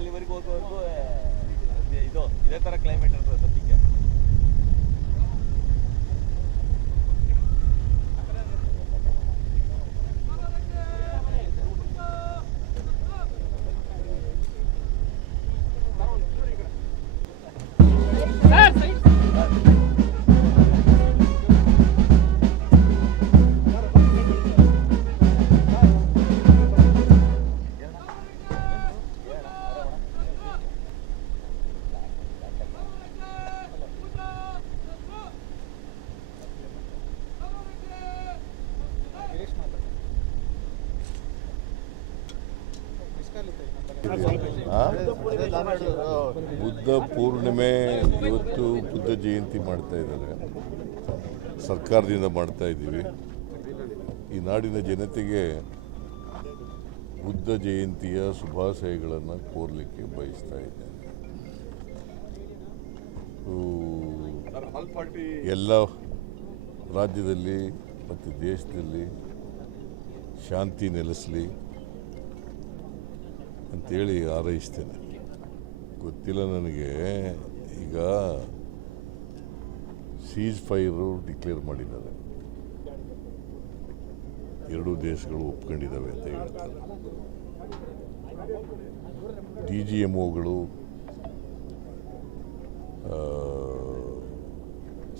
ಅಲ್ಲಿವರೆಗೂ ಹೋಗೋವರೆಗೂ ಇದು ಇದೇ ಥರ ಕ್ಲೈಮೇಟ್ ಇರ್ತದೆ ಸದ್ಯಕ್ಕೆ. ಬುದ್ಧ ಪೂರ್ಣಿಮೆ ಇವತ್ತು ಬುದ್ಧ ಜಯಂತಿ ಮಾಡ್ತಾ ಇದ್ದಾರೆ, ಸರ್ಕಾರದಿಂದ ಮಾಡ್ತಾ ಇದ್ದೀವಿ. ಈ ನಾಡಿನ ಜನತೆಗೆ ಬುದ್ಧ ಜಯಂತಿಯ ಶುಭಾಶಯಗಳನ್ನು ಕೋರಲಿಕ್ಕೆ ಬಯಸ್ತಾ ಇದ್ದೇನೆ. ಎಲ್ಲ ರಾಜ್ಯದಲ್ಲಿ ಮತ್ತು ದೇಶದಲ್ಲಿ ಶಾಂತಿ ನೆಲೆಸಲಿ ಅಂತೇಳಿ ಹಾರೈಸ್ತೇನೆ. ಗೊತ್ತಿಲ್ಲ ನನಗೆ, ಈಗ ಸೀಸ್ ಫೈರು ಡಿಕ್ಲೇರ್ ಮಾಡಿದ್ದಾರೆ, ಎರಡೂ ದೇಶಗಳು ಒಪ್ಕೊಂಡಿದ್ದಾವೆ ಅಂತ ಹೇಳ್ತಾರೆ. DGMOಗಳು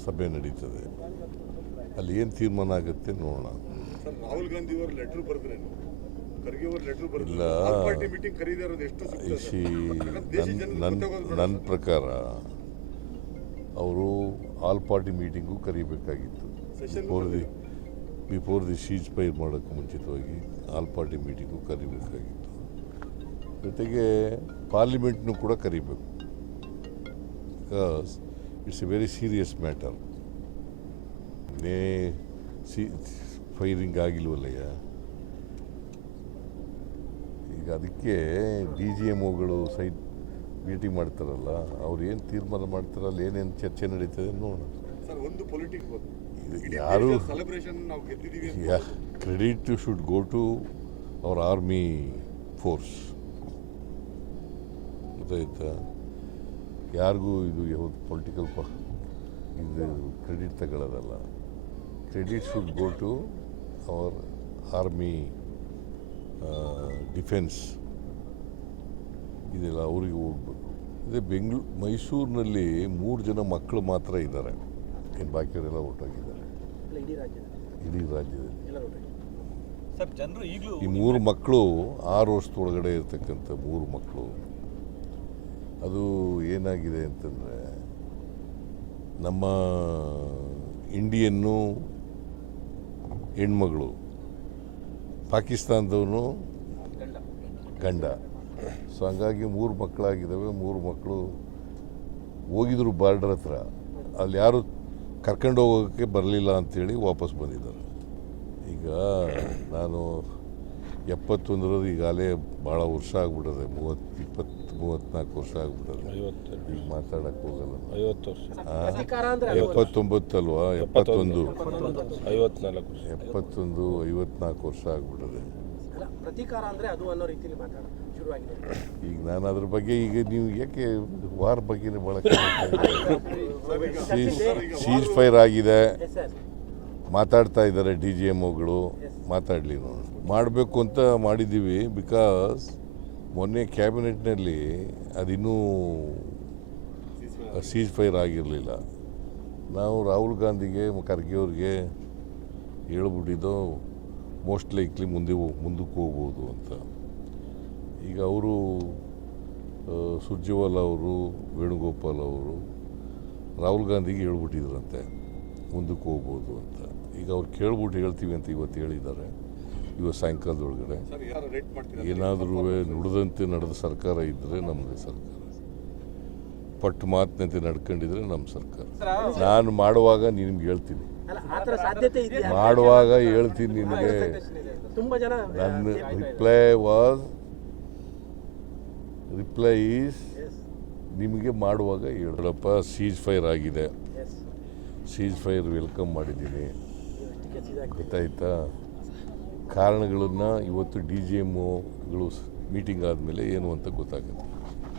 ಸಭೆ ನಡೀತದೆ, ಅಲ್ಲಿ ಏನು ತೀರ್ಮಾನ ಆಗುತ್ತೆ ನೋಡೋಣ. ರಾಹುಲ್ ಗಾಂಧಿ ಅವರು ಲೆಟರ್ ಬರೆದ್ರೆ ಇಲ್ಲ, ನನ್ನ ಪ್ರಕಾರ ಅವರು ಆಲ್ ಪಾರ್ಟಿ ಮೀಟಿಂಗು ಕರೀಬೇಕಾಗಿತ್ತು. ಬಿಫೋರ್ ದಿ ಸೀಜ್ ಫೈರ್ ಮಾಡೋಕ್ಕೆ ಮುಂಚಿತವಾಗಿ ಆಲ್ ಪಾರ್ಟಿ ಮೀಟಿಂಗು ಕರೀಬೇಕಾಗಿತ್ತು. ಜೊತೆಗೆ ಪಾರ್ಲಿಮೆಂಟ್ನು ಕೂಡ ಕರೀಬೇಕು. Because it's a very serious matter. Firing ಆಗಿಲ್ವಲ್ಲಯ್ಯ, ಈಗ ಅದಕ್ಕೆ DGMOಗಳು ಸೈಟ್ ಮೀಟಿಂಗ್ ಮಾಡ್ತಾರಲ್ಲ, ಅವ್ರು ಏನು ತೀರ್ಮಾನ ಮಾಡ್ತಾರಲ್ಲ, ಏನೇನು ಚರ್ಚೆ ನಡೀತದೆ ನೋಡೋಣ. ಯಾರು credit should go to our army force, ಗೊತ್ತಾಯ್ತಾ? ಯಾರಿಗೂ ಇದು ಯಾವುದು ಪೊಲಿಟಿಕಲ್ ಇದು ಕ್ರೆಡಿಟ್ ತಗೊಳ್ಳೋದಲ್ಲ. Credit should go to our army defence, ಇದೆಲ್ಲ ಅವರಿಗೆ ಹೋಗ್ಬೇಕು. ಇದೇ ಮೈಸೂರಿನಲ್ಲಿ 3 ಜನ ಮಕ್ಕಳು ಮಾತ್ರ ಇದ್ದಾರೆ, ಏನು ಬಾಕಿಯವರೆಲ್ಲ ಹೊರಟೋಗಿದ್ದಾರೆ ಇಡೀ ರಾಜ್ಯದಲ್ಲಿ. ಈ 3 ಮಕ್ಕಳು 6 ವರ್ಷದೊಳಗಡೆ ಇರ್ತಕ್ಕಂಥ 3 ಮಕ್ಕಳು. ಅದು ಏನಾಗಿದೆ ಅಂತಂದರೆ, ನಮ್ಮ ಇಂಡಿಯನ್ನು ಹೆಣ್ಮಗಳು, ಪಾಕಿಸ್ತಾನದವನು ಗಂಡ. ಸೊ ಹಂಗಾಗಿ 3 ಮಕ್ಕಳಾಗಿದ್ದಾವೆ. 3 ಮಕ್ಕಳು ಹೋಗಿದ್ರು ಬಾರ್ಡರ್ ಹತ್ರ, ಅಲ್ಲಿ ಯಾರು ಕರ್ಕೊಂಡು ಹೋಗೋಕ್ಕೆ ಬರಲಿಲ್ಲ ಅಂಥೇಳಿ ವಾಪಸ್ ಬಂದಿದ್ದಾರೆ. ಈಗ ನಾನು 71 ಈಗಾಗಲೇ ಭಾಳ ವರ್ಷ ಆಗ್ಬಿಟ್ಟದೆ, 34 ವರ್ಷ ಆಗ್ಬಿಟ್ಟದೆ. ಈಗ ಮಾತಾಡಕ್ಕೆ ಹೋಗಲ್ಲ. 79 ಅಲ್ವಾ, 71 54 ವರ್ಷ ಆಗ್ಬಿಟ್ಟದೆ. ಈಗ ನಾನು ಅದ್ರ ಬಗ್ಗೆ, ಈಗ ನೀವು ಯಾಕೆ ವಾರ ಬಗ್ಗೆ ಭಾಳ ಸೀಜ್ ಫೈರ್ ಆಗಿದೆ ಮಾತಾಡ್ತಾ ಇದ್ದಾರೆ DGMOಗಳು, ಮಾತಾಡಲಿ ನೋಡಿ. ಮಾಡಬೇಕು ಅಂತ ಮಾಡಿದ್ದೀವಿ. ಬಿಕಾಸ್ ಮೊನ್ನೆ ಕ್ಯಾಬಿನೆಟ್ನಲ್ಲಿ ಅದಿನ್ನೂ ಸೀಜ್ ಫೈರ್ ಆಗಿರಲಿಲ್ಲ. ನಾವು ರಾಹುಲ್ ಗಾಂಧಿಗೆ, ಖರ್ಗೆ ಅವ್ರಿಗೆ ಹೇಳ್ಬಿಟ್ಟಿದ್ದು ಮೋಸ್ಟ್ ಲೈಕ್ಲಿ ಮುಂದಕ್ಕೆ ಹೋಗ್ಬೋದು ಅಂತ. ಈಗ ಅವರು ಸುರ್ಜೇವಾಲ ಅವರು, ವೇಣುಗೋಪಾಲ್ ಅವರು ರಾಹುಲ್ ಗಾಂಧಿಗೆ ಹೇಳ್ಬಿಟ್ಟಿದ್ರಂತೆ ಮುಂದಕ್ಕೆ ಹೋಗ್ಬೋದು ಅಂತ. ಈಗ ಅವ್ರು ಕೇಳ್ಬಿಟ್ಟು ಹೇಳ್ತೀವಿ ಅಂತ ಇವತ್ತು ಹೇಳಿದ್ದಾರೆ. ಇವತ್ತು ಸಾಯಂಕಾಲದೊಳಗಡೆ ಏನಾದರೂ ನುಡಿದಂತೆ ನಡೆದ ಸರ್ಕಾರ ಇದ್ದರೆ ನಮ್ಮದೇ ಸರ್ಕಾರ, ಪಟ್ಟು ಮಾತಿನಂತೆ ನಡ್ಕೊಂಡಿದ್ರೆ ನಮ್ಮ ಸರ್ಕಾರ. ನಾನು ಮಾಡುವಾಗ ನಿಮ್ಗೆ ಹೇಳ್ತೀನಿ, ಮಾಡುವಾಗ ಹೇಳ್ತೀನಿ ನಿನಗೆ. ನನ್ನ ರಿಪ್ಲೈ ಈಸ್ ನಿಮಗೆ ಮಾಡುವಾಗ ಹೇಳಪ್ಪ. ಸೀಜ್ ಫೈರ್ ಆಗಿದೆ, ಸೀಜ್ ಫೈರ್ ವೆಲ್ಕಮ್ ಮಾಡಿದ್ದೀನಿ, ಗೊತ್ತಾಯ್ತಾ? ಕಾರಣಗಳನ್ನು ಇವತ್ತು DGMOಗಳು ಮೀಟಿಂಗ್ ಆದಮೇಲೆ ಏನು ಅಂತ ಗೊತ್ತಾಗುತ್ತೆ.